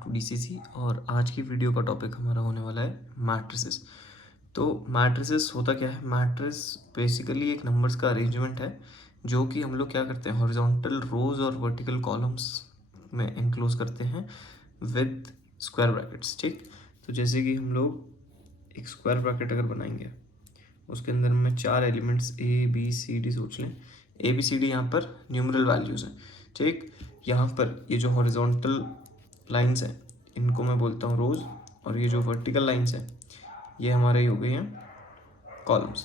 To DCC और आज की वीडियो का टॉपिक हमारा होने वाला है मैट्रिसेस। तो मैट्रिसेस होता क्या है? मैट्रिस बेसिकली एक नंबर्स का अरेंजमेंट है जो कि हम लोग क्या करते हैं, हॉरिजॉन्टल रोज और वर्टिकल कॉलम्स में एनक्लोज करते हैं विद स्क्वायर ब्रैकेट्स। ठीक, तो जैसे कि हम लोग एक स्क्वायर ब्रैकेट अगर बनाएंगे, उसके अंदर में 4 elements A B C D सोच लें। ए बी सी डी यहाँ पर न्यूमरल वैल्यूज़ हैं। ठीक, यहाँ पर ये जो हॉरिजॉन्टल लाइंस हैं इनको मैं बोलता हूँ रोज, और ये जो वर्टिकल लाइंस हैं ये हमारे हो गए हैं कॉलम्स।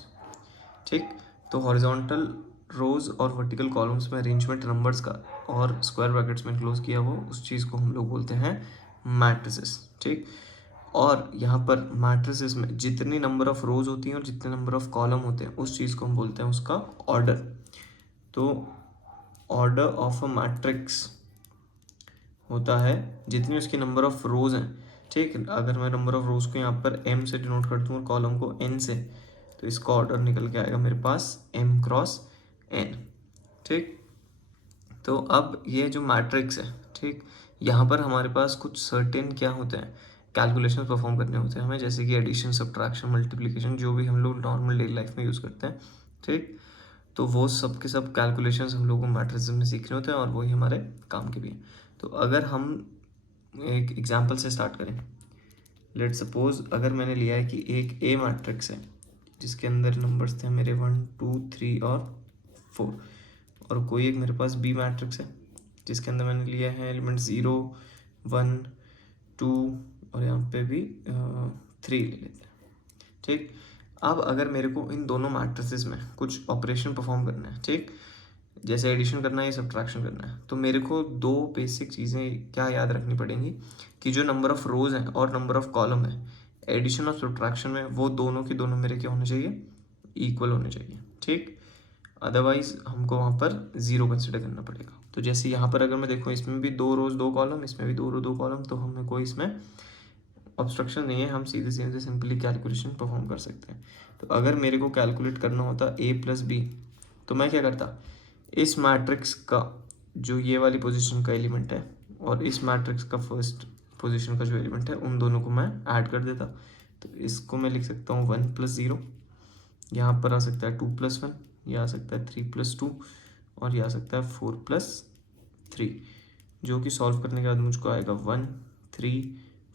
ठीक, तो हॉरिजॉन्टल रोज और वर्टिकल कॉलम्स में अरेंजमेंट नंबर्स का और स्क्वायर ब्रैकेट्स में क्लोज किया हुआ उस चीज़ को हम लोग बोलते हैं मैट्रिसेस। ठीक, और यहाँ पर मैट्रिसेस में जितनी नंबर ऑफ रोज होती हैं और जितने नंबर ऑफ कॉलम होते हैं उस चीज़ को हम बोलते हैं उसका ऑर्डर। तो ऑर्डर ऑफ अ मैट्रिक्स होता है जितनी उसकी नंबर ऑफ रोज हैं। ठीक, अगर मैं नंबर ऑफ रोज को यहाँ पर m से डिनोट कर दूँ और कॉलम को n से, तो इसका ऑर्डर निकल के आएगा मेरे पास m क्रॉस n। ठीक, तो अब ये जो मैट्रिक्स है, ठीक, यहाँ पर हमारे पास कुछ सर्टेन क्या होते हैं, कैलकुलेशन परफॉर्म करने होते हैं हमें, जैसे कि एडिशन, सब्ट्रैक्शन, मल्टीप्लिकेशन, जो भी हम लोग नॉर्मल डेली लाइफ में यूज़ करते हैं। ठीक, तो वो सब के सब कैलकुलेशंस हम लोगों को मैट्रिसेस में सीखने होते हैं और वही हमारे काम के भी हैं। तो अगर हम एक एग्जांपल से स्टार्ट करें, लेट सपोज अगर मैंने लिया है कि एक ए मैट्रिक्स है जिसके अंदर नंबर्स थे मेरे 1 2 3 और 4, और कोई एक मेरे पास बी मैट्रिक्स है जिसके अंदर मैंने लिया है एलिमेंट 0 1 2 और यहाँ पे भी 3 ले लेते हैं। ठीक, अब अगर मेरे को इन दोनों मैट्रिसेस में कुछ ऑपरेशन परफॉर्म करना है, ठीक, जैसे एडिशन करना है या सब्ट्रैक्शन करना है, तो मेरे को दो बेसिक चीज़ें क्या याद रखनी पड़ेंगी कि जो नंबर ऑफ रोज है और नंबर ऑफ कॉलम है एडिशन और सब्ट्रैक्शन में, वो दोनों के दोनों मेरे क्या होने चाहिए, इक्वल होने चाहिए। ठीक, अदरवाइज हमको वहाँ पर 0 कंसिडर करना पड़ेगा। तो जैसे यहाँ पर अगर मैं देखूँ, इसमें भी 2 रोज 2 कॉलम, इसमें भी 2 रो 2 कॉलम, तो हमें कोई इसमें ऑब्स्ट्रक्शन नहीं है, हम सीधे सीधे सिंपली कैलकुलेशन परफॉर्म कर सकते हैं। तो अगर मेरे को कैलकुलेट करना होता a प्लस बी, तो मैं क्या करता, इस मैट्रिक्स का जो ये वाली पोजीशन का एलिमेंट है और इस मैट्रिक्स का फर्स्ट पोजीशन का जो एलिमेंट है उन दोनों को मैं ऐड कर देता। तो इसको मैं लिख सकता हूँ 1 प्लस 0, यहाँ पर आ सकता है 2 प्लस 1, यह आ सकता है 3 प्लस 2, और यह आ सकता है 4 प्लस 3, जो कि सॉल्व करने के बाद मुझको आएगा 1 3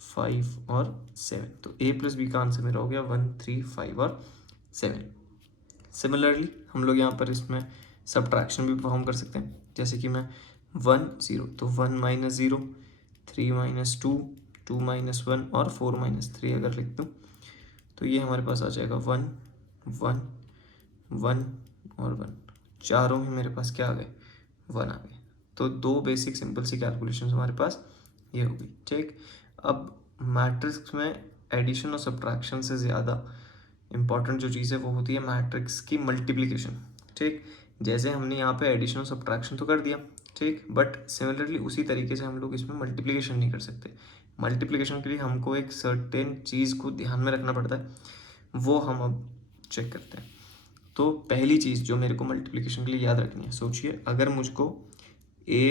5 और 7। तो a प्लस बी का आंसर मेरा हो गया 1 3 5 और 7। सिमिलरली हम लोग यहाँ पर इसमें सब्ट्रैक्शन भी परफॉर्म कर सकते हैं, जैसे कि मैं 1 0, तो 1 माइनस 0, 3 माइनस 2, 2 माइनस 1 और 4 माइनस 3 अगर लिख दूँ, तो ये हमारे पास आ जाएगा 1 1 1 और 1, चारों ही मेरे पास क्या आ गए, 1 आ गए। तो दो बेसिक सिंपल सी कैलकुलेशन हमारे पास ये हो गई। ठीक, अब मैट्रिक्स में एडिशन और सब्ट्रैक्शन से ज़्यादा इम्पॉर्टेंट जो चीज़ है वो होती है मैट्रिक्स की मल्टीप्लिकेशन। ठीक, जैसे हमने यहाँ पे एडिशन और सब्ट्रैक्शन तो कर दिया, ठीक, बट सिमिलरली उसी तरीके से हम लोग इसमें मल्टीप्लिकेशन नहीं कर सकते। मल्टीप्लिकेशन के लिए हमको एक सर्टेन चीज़ को ध्यान में रखना पड़ता है, वो हम अब चेक करते हैं। तो पहली चीज़ जो मेरे को मल्टीप्लिकेशन के लिए याद रखनी है, सोचिए अगर मुझको a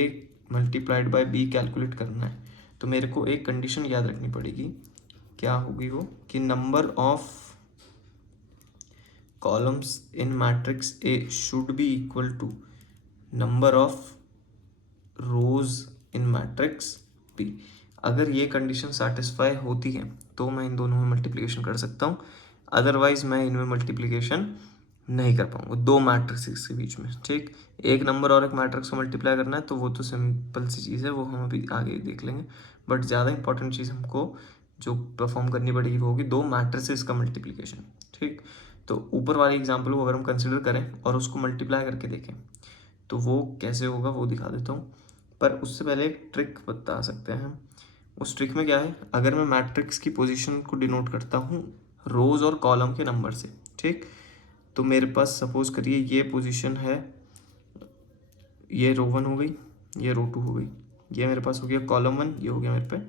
multiplied by b calculate करना है, तो मेरे को एक कंडीशन याद रखनी पड़ेगी। क्या होगी वो, कि number of columns in matrix A should be equal to number of rows in matrix B। अगर ये कंडीशन सेटिस्फाई होती है तो मैं इन दोनों में मल्टीप्लिकेशन कर सकता हूँ, अदरवाइज मैं इनमें मल्टीप्लिकेशन नहीं कर पाऊंगा दो मैट्रिक्स के बीच में। ठीक, एक नंबर और एक मैट्रिक्स को मल्टीप्लाई करना है तो वो तो सिंपल सी चीज़ है, वो हम अभी आगे देख लेंगे। बट ज़्यादा इंपॉर्टेंट चीज़ हमको जो परफॉर्म करनी पड़ेगी वो होगी दो मैट्रिसेस का मल्टीप्लिकेशन। ठीक, तो ऊपर वाले एग्जाम्पल को अगर हम कंसिडर करें और उसको मल्टीप्लाई करके देखें तो वो कैसे होगा वो दिखा देता हूँ। पर उससे पहले एक ट्रिक बता सकते हैं हम। उस ट्रिक में क्या है, अगर मैं मैट्रिक्स की पोजीशन को डिनोट करता हूँ रोज और कॉलम के नंबर से, ठीक, तो मेरे पास सपोज करिए ये पोजीशन है, ये रो 1 हो गई, ये रो 2 हो गई, ये मेरे पास हो गया कॉलम 1, ये हो गया मेरे पे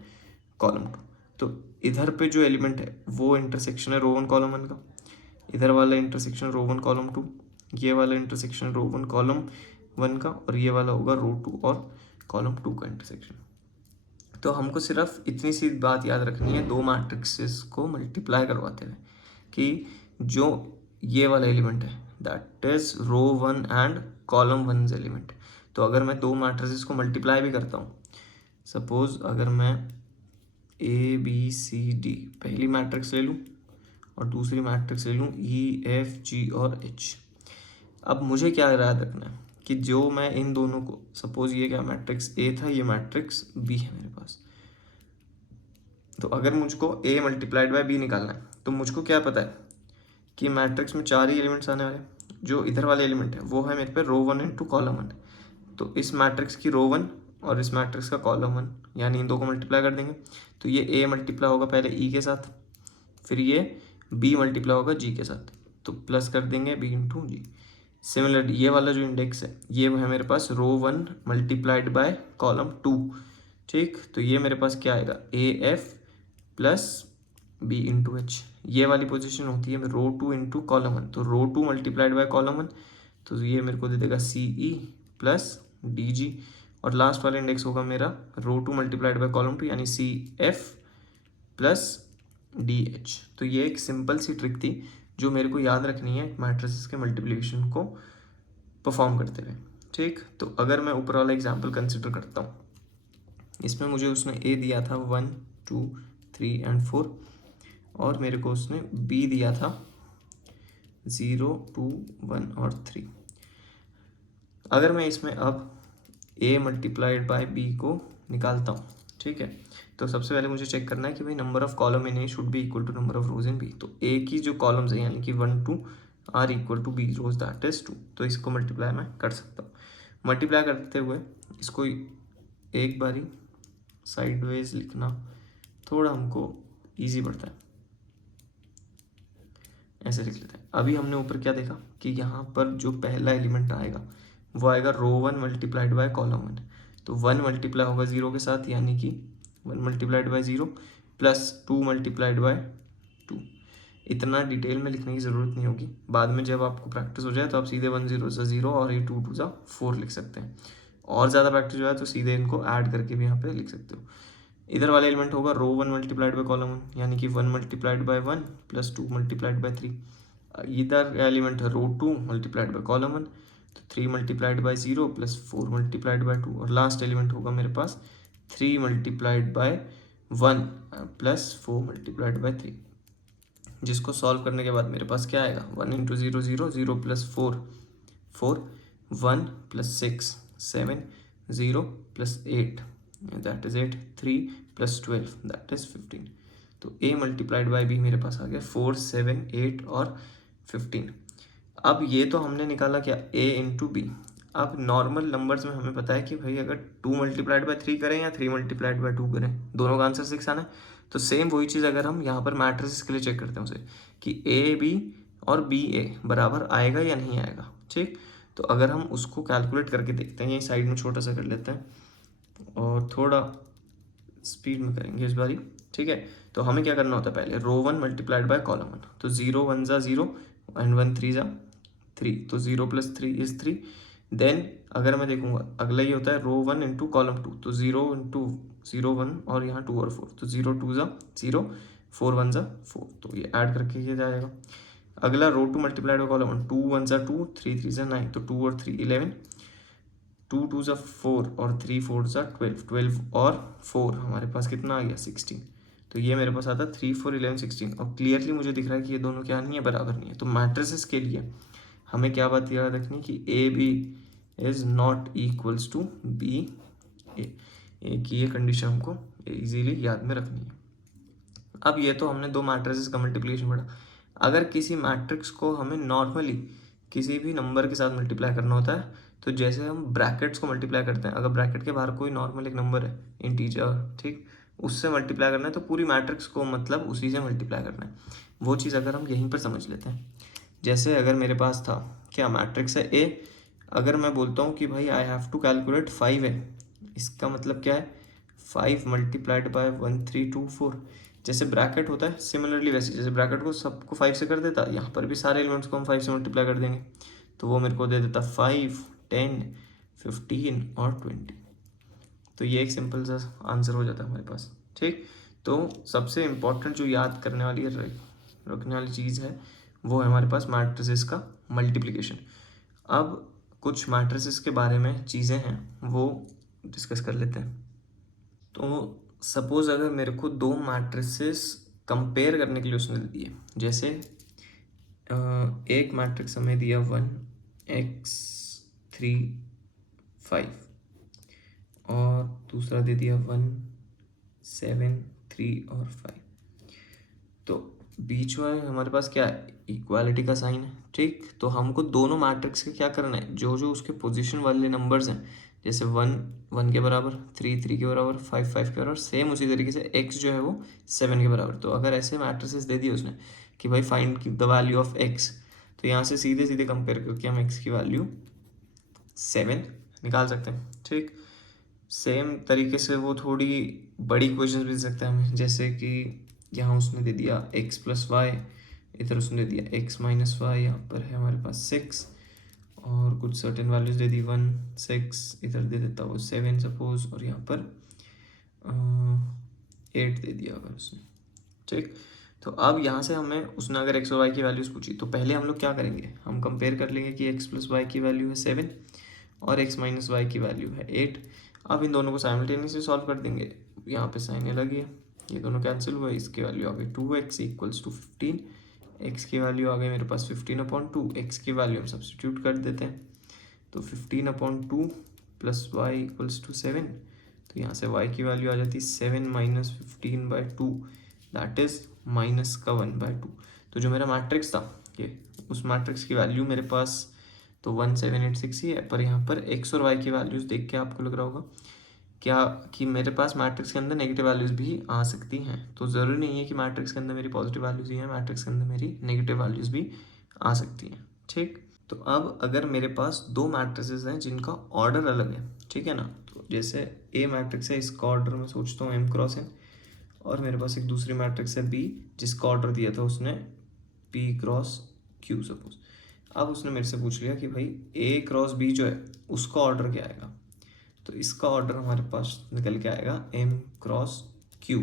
कॉलम 2। तो इधर पे जो एलिमेंट है वो इंटरसेक्शन है रो 1 कॉलम 1 का, इधर वाला इंटरसेक्शन रो 1 कॉलम 2, ये वाला इंटरसेक्शन रो 1 कॉलम 1 का, और ये वाला होगा रो 2 और कॉलम 2 का इंटरसेक्शन। तो हमको सिर्फ इतनी सी बात याद रखनी है दो मैट्रिक्सेस को मल्टीप्लाई करवाते हुए कि जो ये वाला एलिमेंट है that is row one and column one element. तो अगर मैं दो मैट्रिसेस को मल्टीप्लाई भी करता हूँ, सपोज अगर मैं ए बी सी डी पहली मैट्रिक्स ले लूँ और दूसरी मैट्रिक्स ले लूँ ई एफ जी और एच। अब मुझे क्या याद रखना है कि जो मैं इन दोनों को, सपोज ये क्या मैट्रिक्स ए था, ये मैट्रिक्स बी है मेरे पास, तो अगर मुझको ए मल्टीप्लाइड बाय बी निकालना है तो मुझको क्या पता है कि मैट्रिक्स में चार ही एलिमेंट्स आने वाले। जो इधर वाले एलिमेंट है वो है मेरे पे रो वन इंटू कॉलम वन, तो इस मैट्रिक्स की रो वन और इस मैट्रिक्स का कॉलम वन, यानी इन दो को मल्टीप्लाई कर देंगे तो ये ए मल्टीप्लाई होगा पहले ई के साथ, फिर ये बी मल्टीप्लाई होगा जी के साथ, तो प्लस कर देंगे बी इंटू जी। सिमिलरली ये वाला जो इंडेक्स है ये है मेरे पास row one multiplied by column two, ठीक। तो ये मेरे पास क्या आएगा A F plus B into H. ये वाली पोजीशन होती है row two into column one, तो row two multiplied by column one, तो ये मेरे को दे देगा सी ई प्लस डी जी। और लास्ट वाला इंडेक्स होगा मेरा row two multiplied by column two, यानी C F plus D H. तो ये एक सिंपल सी ट्रिक थी जो मेरे को याद रखनी है मैट्रिसेस के मल्टीप्लिकेशन को परफॉर्म करते हुए, ठीक। तो अगर मैं ऊपर वाला एग्जाम्पल कंसिडर करता हूँ, इसमें मुझे उसने ए दिया था 1 2 3 एंड 4 और मेरे को उसने बी दिया था 0 2 1 और 3। अगर मैं इसमें अब ए मल्टीप्लाइड बाय बी को निकालता हूँ, ठीक है, तो सबसे पहले मुझे चेक करना है कि भाई number of column in A should be equal to number of rows in B. तो ए की जो कॉलम्स हैं यानी कि 1 2 are equal to B rows that is 2, तो इसको मल्टीप्लाई मैं कर सकता हूँ। मल्टीप्लाई करते हुए इसको एक बारी साइडवेज लिखना थोड़ा हमको ईजी पड़ता है, ऐसे लिख लेते हैं। अभी हमने ऊपर क्या देखा कि यहाँ पर जो पहला एलिमेंट आएगा वो आएगा row one multiplied by column one, तो 1 मल्टीप्लाई होगा 0 के साथ यानी कि 1 multiplied by 0 plus 2 multiplied by 2। इतना डिटेल में लिखने की ज़रूरत नहीं होगी, बाद में जब आपको प्रैक्टिस हो जाए तो आप सीधे 1 0 सा 0 और ये 2 2 सा 4 लिख सकते हैं। और ज़्यादा प्रैक्टिस हो जाए तो सीधे इनको ऐड करके भी यहाँ पे लिख सकते हो। इधर वाला एलिमेंट होगा row one multiplied by column one, यानी कि 1 multiplied by 1 plus 2 multiplied by 3। इधर एलिमेंट है row two multiplied by column one, तो 3 multiplied by 0 plus 4 multiplied by 2। और लास्ट एलिमेंट होगा मेरे पास 3 multiplied by 1 plus 4 multiplied by 3, जिसको सॉल्व करने के बाद मेरे पास क्या आएगा 1 into 0 0 0 plus 4 4 1 plus 6 7 0 plus 8 that is 8 3 plus 12 that is 15। तो a मल्टीप्लाइड बाय b मेरे पास आ गया 4 7 8 और 15। अब ये तो हमने निकाला क्या a इंटू बी। अब नॉर्मल नंबर्स में हमें पता है कि भाई अगर 2 मल्टीप्लाइड बाय 3 करें या 3 मल्टीप्लाइड बाय 2 करें दोनों का आंसर 6 आना है। तो सेम वही चीज़ अगर हम यहाँ पर मैट्रिसेस के लिए चेक करते हैं उसे कि ए बी और बी ए बराबर आएगा या नहीं आएगा, ठीक। तो अगर हम उसको कैलकुलेट करके देखते हैं, यही साइड में छोटा सा कर लेते हैं और थोड़ा स्पीड में करेंगे इस बारी, ठीक है। तो हमें क्या करना होता है पहले row one multiplied by column one, तो 0 1 ज़ा 0 एंड 1 3 ज़ा 3, तो 0 प्लस 3 इज 3। देन अगर मैं देखूंगा अगला ही होता है रो वन इंटू कॉलम टू, तो 0 इंटू 0 1 और यहाँ 2 और 4, तो 0 2 ज़ा 0 4 1 ज़ा 4, तो ये ऐड करके ये जाएगा। अगला row two multiplied by column one, 2 1 ज़ा 2 3 3 ज़ा 9, तो 2 और 3 11 2 2 ज़ा 4 और 3 4 ज़ा 12 12 और 4 हमारे पास कितना आ गया 16। तो ये मेरे पास आता है 3 4 11 16 और क्लियरली मुझे दिख रहा है कि ये दोनों क्या नहीं है बराबर नहीं है। तो मैट्रिसेस के लिए हमें क्या बात याद रखनी कि A B is not equals to B A की ये कंडीशन हमको इजीली याद में रखनी है। अब ये तो हमने दो मैट्रिसेस का मल्टीप्लिकेशन पढ़ा। अगर किसी मैट्रिक्स को हमें नॉर्मली किसी भी नंबर के साथ मल्टीप्लाई करना होता है तो जैसे हम ब्रैकेट्स को मल्टीप्लाई करते हैं, अगर ब्रैकेट के बाहर कोई नॉर्मल एक नंबर है इंटीजर, ठीक, उससे मल्टीप्लाई करना है तो पूरी मैट्रिक्स को मतलब उसी से मल्टीप्लाई करना है। वो चीज़ अगर हम यहीं पर समझ लेते हैं, जैसे अगर मेरे पास था क्या मैट्रिक्स है ए, अगर मैं बोलता हूँ कि भाई आई हैव टू कैलकुलेट 5 है, इसका मतलब क्या है 5 मल्टीप्लाइड बाय 1 3 2 4। जैसे ब्रैकेट होता है सिमिलरली वैसे जैसे ब्रैकेट को सबको 5 से कर देता, यहाँ पर भी सारे एलिमेंट्स को हम 5 से मल्टीप्लाई कर देंगे, तो वो मेरे को दे देता 5 10 15 और 20। तो ये एक सिंपल सा आंसर हो जाता है हमारे पास। ठीक, तो सबसे इम्पोर्टेंट जो याद करने वाली रखने वाली चीज़ है वो है हमारे पास मैट्रिसेस का मल्टीप्लिकेशन। अब कुछ मैट्रिसेस के बारे में चीज़ें हैं वो डिस्कस कर लेते हैं। तो सपोज़ अगर मेरे को दो मैट्रिसेस कंपेयर करने के लिए उसने दिए, जैसे एक मैट्रिक्स हमें दिया 1 x 3 5 और दूसरा दे दिया 1 7 3 और 5। तो बीच में हमारे पास क्या है, इक्वालिटी का साइन है। ठीक, तो हमको दोनों मैट्रिक्स के क्या करना है, जो जो उसके पोजीशन वाले नंबर्स हैं, जैसे 1 के बराबर, 3 के बराबर, 5 के बराबर, सेम उसी तरीके से x जो है वो 7 के बराबर। तो अगर ऐसे मैट्रिसेस दे दिए उसने कि भाई find the value of x, तो यहाँ से सीधे सीधे कंपेयर करके हम x की वैल्यू 7 निकाल सकते हैं। ठीक, सेम तरीके से वो थोड़ी बड़ी क्वेश्चन भी दे सकता है हमें, जैसे कि यहाँ उसने दे दिया x+y, इधर उसने दे दिया x-y, यहाँ पर है हमारे पास 6 और कुछ सर्टेन वैल्यूज दे दी 1 6, इधर दे देता वो 7 सपोज, और यहाँ पर 8 दे दिया अगर उसने। ठीक, तो अब यहाँ से हमें उसने अगर x और y की वैल्यूज पूछी, तो पहले हम लोग क्या करेंगे, हम कंपेयर कर लेंगे कि x+y की वैल्यू है 7 और x-y की वैल्यू है 8। अब इन दोनों को साइमल्टेनियसली सॉल्व कर देंगे, यहाँ पे साइन अलग है, ये दोनों कैंसिल हुए, इसकी वैल्यू आ गई 2x = 15, x की वैल्यू आ गई मेरे पास 15/2, x की वैल्यू हम सब्सटीट्यूट कर देते हैं, तो 15/2 + y = 7, तो यहाँ से y की वैल्यू आ जाती है 7 - 15/2, दैट इज -1/2। तो जो मेरा मैट्रिक्स था ये, उस मैट्रिक्स की वैल्यू मेरे पास तो 1786 ही है, पर यहाँ पर x और y की वैल्यूज़ देख के आपको लग रहा होगा क्या कि मेरे पास मैट्रिक्स के अंदर नेगेटिव वैल्यूज़ भी आ सकती हैं। तो ज़रूरी नहीं है कि मैट्रिक्स के अंदर मेरी पॉजिटिव वैल्यूज़ ही हैं, मैट्रिक्स के अंदर मेरी नेगेटिव वैल्यूज़ भी आ सकती हैं। ठीक, तो अब अगर मेरे पास दो मैट्रिसेस हैं जिनका ऑर्डर अलग है, ठीक है ना, तो जैसे ए मैट्रिक्स है, इसका ऑर्डर मैं सोचता हूँ m×n, और मेरे पास एक दूसरी मैट्रिक्स है बी जिसका ऑर्डर दिया था उसने p×q सपोज। अब उसने मेरे से पूछ लिया कि भाई a×b जो है उसका ऑर्डर क्या आएगा, तो इसका ऑर्डर हमारे पास निकल के आएगा m×q।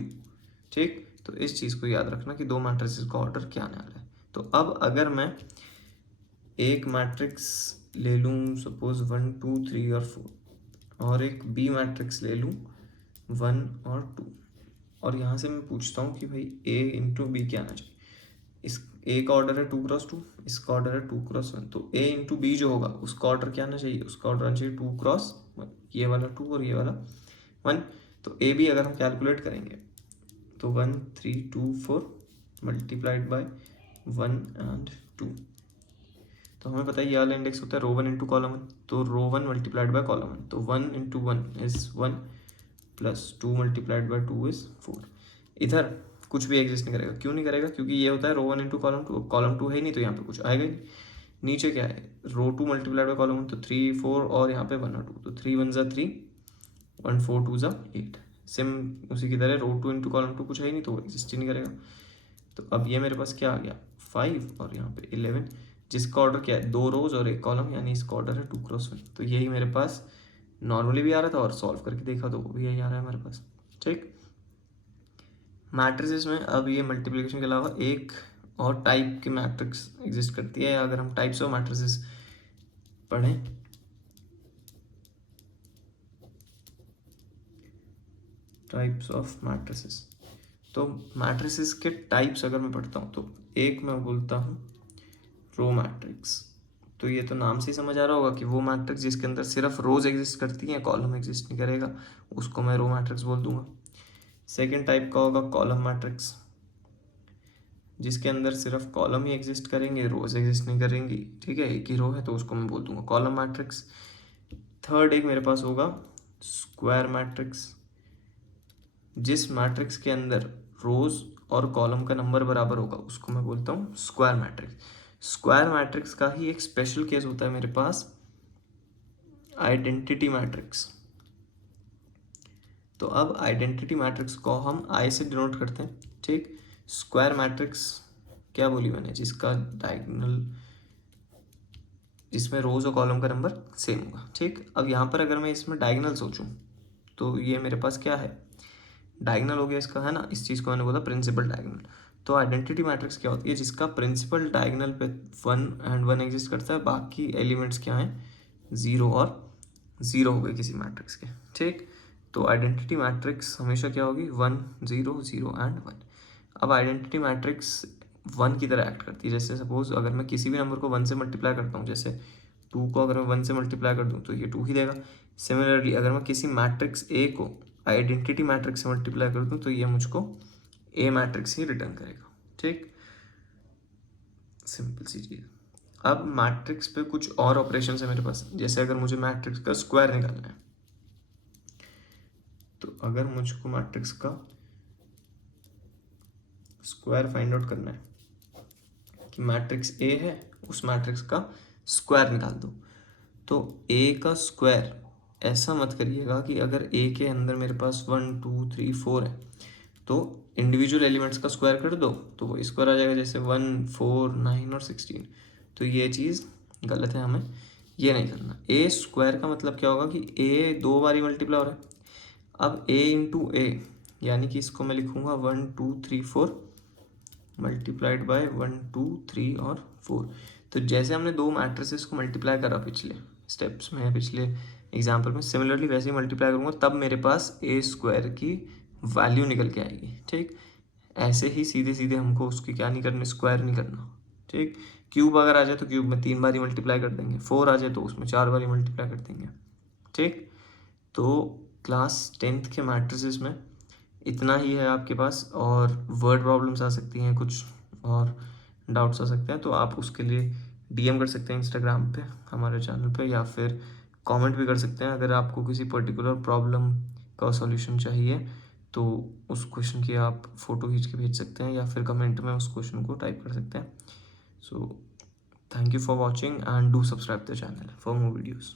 ठीक, तो इस चीज़ को याद रखना कि दो मैट्रिसेस का ऑर्डर क्या आने वाला है। तो अब अगर मैं एक मैट्रिक्स ले लूँ सपोज 1 2 3 और 4, और एक बी मैट्रिक्स ले लूँ 1 और 2, और यहाँ से मैं पूछता हूँ कि भाई a × b क्या आना चाहिए। इस a का ऑर्डर है 2×2, इसका ऑर्डर है 2×1, तो a × b जो होगा उसका ऑर्डर क्या आना चाहिए, उसका ऑर्डर आना चाहिए 2×1, ये वाला 2 और ये वाला 1। तो a b अगर हम कैलकुलेट करेंगे तो 1 3 2 4 मल्टीप्लाइड बाय 1 and 2, तो हमें पता है ये वाला इंडेक्स होता है रो 1 × कॉलम 1, तो रो 1 मल्टीप्लाइड बाय कॉलम 1, तो 1 × 1 is 1 plus 2 multiplied by 2 is 4। इधर कुछ भी एग्जिस्ट नहीं करेगा, क्यों नहीं करेगा, क्योंकि ये होता है रो 1 × कॉलम 2, कॉलम 2 है ही नहीं तो यहाँ पे कुछ आएगा ही नहीं। नीचे क्या है, रो 2 मल्टीप्लाइड बाय कॉलम 1, तो 3 4 और यहाँ पे 1 और 2, तो 3 1 = 3 1 4 2 = 8। सेम उसी की तरह रो 2 × कॉलम 2 कुछ है ही नहीं तो वो एग्जिस्ट ही नहीं करेगा। तो अब ये मेरे पास क्या आ गया 5 और यहाँ पे 11, जिसका ऑर्डर क्या है 2 रोज और 1 कॉलम, यानी इसका ऑर्डर है 2×1। तो यही मेरे पास नॉर्मली भी आ रहा था और सॉल्व करके देखा तो वो भी यही आ रहा है हमारे पास। ठीक, मैट्रिसेस में अब ये मल्टीप्लिकेशन के अलावा एक और टाइप की मैट्रिक्स एग्जिस्ट करती है, अगर हम टाइप्स ऑफ मैट्रिसेस पढ़ें, टाइप्स ऑफ मैट्रिसेस, तो मैट्रिसेस के टाइप्स अगर मैं पढ़ता हूँ तो एक मैं बोलता हूँ रो मैट्रिक्स। तो ये तो नाम से ही समझ आ रहा होगा कि वो मैट्रिक्स जिसके अंदर सिर्फ रोज एग्जिस्ट करती हैं, कॉलम एग्जिस्ट नहीं करेगा, उसको मैं रो मैट्रिक्स बोल दूंगा। सेकेंड टाइप का होगा कॉलम मैट्रिक्स, जिसके अंदर सिर्फ कॉलम ही एग्जिस्ट करेंगे, रोज एग्जिस्ट नहीं करेंगी। ठीक है, एक ही रो है तो उसको मैं बोल दूंगा कॉलम मैट्रिक्स। थर्ड एक मेरे पास होगा स्क्वायर मैट्रिक्स, जिस मैट्रिक्स के अंदर रोज और कॉलम का नंबर बराबर होगा उसको मैं बोलता हूँ स्क्वायर मैट्रिक्स। स्क्वायर मैट्रिक्स का ही एक स्पेशल केस होता है मेरे पास आइडेंटिटी मैट्रिक्स। तो अब आइडेंटिटी मैट्रिक्स को हम आई से डिनोट करते हैं। ठीक, स्क्वायर मैट्रिक्स क्या बोली मैंने, जिसका डायगोनल, जिसमें रोज और कॉलम का नंबर सेम होगा। ठीक, अब यहाँ पर अगर मैं इसमें डायगोनल सोचूं तो ये मेरे पास क्या है, डायगोनल हो गया इसका, है ना। इस चीज़ को मैंने बोला प्रिंसिपल डायगोनल। तो आइडेंटिटी मैट्रिक्स क्या होती है, जिसका प्रिंसिपल डायगोनल पे 1 एंड 1 एग्जिस्ट करता है, बाकी एलिमेंट्स क्या हैं, 0 और 0 हो गए किसी मैट्रिक्स के, ठीक। तो आइडेंटिटी मैट्रिक्स हमेशा क्या होगी, 1 0 0 एंड 1। अब आइडेंटिटी मैट्रिक्स 1 की तरह एक्ट करती है। जैसे सपोज अगर मैं किसी भी नंबर को 1 से मल्टीप्लाई करता हूँ, जैसे 2 को अगर मैं 1 से मल्टीप्लाई कर दूँ तो ये 2 ही देगा। सिमिलरली अगर मैं किसी मैट्रिक्स ए को आइडेंटिटी मैट्रिक्स से मल्टीप्लाई कर दूँ तो ये मुझको ए मैट्रिक्स ही रिटर्न करेगा, ठीक। सिंपल सी चीज़। अब मैट्रिक्स पे कुछ और ऑपरेशन है मेरे पास। जैसे अगर मुझे मैट्रिक्स का स्क्वायर निकालना है, तो अगर मुझको मैट्रिक्स का स्क्वायर फाइंड आउट करना है कि मैट्रिक्स ए है, उस मैट्रिक्स का स्क्वायर निकाल दो, तो ए का स्क्वायर ऐसा मत करिएगा कि अगर ए के अंदर मेरे पास 1 2 3 4 है तो इंडिविजुअल एलिमेंट्स का स्क्वायर कर दो तो वो स्क्वायर आ जाएगा, जैसे 1 4 9 और 16। तो ये चीज़ गलत है, हमें ये नहीं करना। ए स्क्वायर का मतलब क्या होगा कि ए 2 बारी मल्टीप्लाई हो रहा है। अब ए इंटू ए, यानी कि इसको मैं लिखूंगा 1 2 3 4 मल्टीप्लाइड बाय 1 2 3 और 4। तो जैसे हमने दो मैट्रिसेस को मल्टीप्लाई करा पिछले स्टेप्स में, पिछले एग्जाम्पल में, सिमिलरली वैसे ही मल्टीप्लाई करूँगा, तब मेरे पास ए स्क्वायर की वैल्यू निकल के आएगी, ठीक। ऐसे ही सीधे सीधे हमको उसकी क्या नहीं करनी, स्क्वायर नहीं करना, ठीक। क्यूब अगर आ जाए तो क्यूब में 3 बारी मल्टीप्लाई कर देंगे, 4 आ जाए तो उसमें 4 बारी मल्टीप्लाई कर देंगे, ठीक। तो क्लास 10th के मैट्रिसेस में इतना ही है आपके पास, और वर्ड प्रॉब्लम्स आ सकती हैं कुछ, और डाउट्स आ सकते हैं, तो आप उसके लिए डीएम कर सकते हैं इंस्टाग्राम पे हमारे चैनल पे, या फिर कमेंट भी कर सकते हैं। अगर आपको किसी पर्टिकुलर प्रॉब्लम का सॉल्यूशन चाहिए तो उस क्वेश्चन की आप फ़ोटो खींच के भेज सकते हैं, या फिर कमेंट में उस क्वेश्चन को टाइप कर सकते हैं। So thank you for watching and do subscribe the channel for more videos.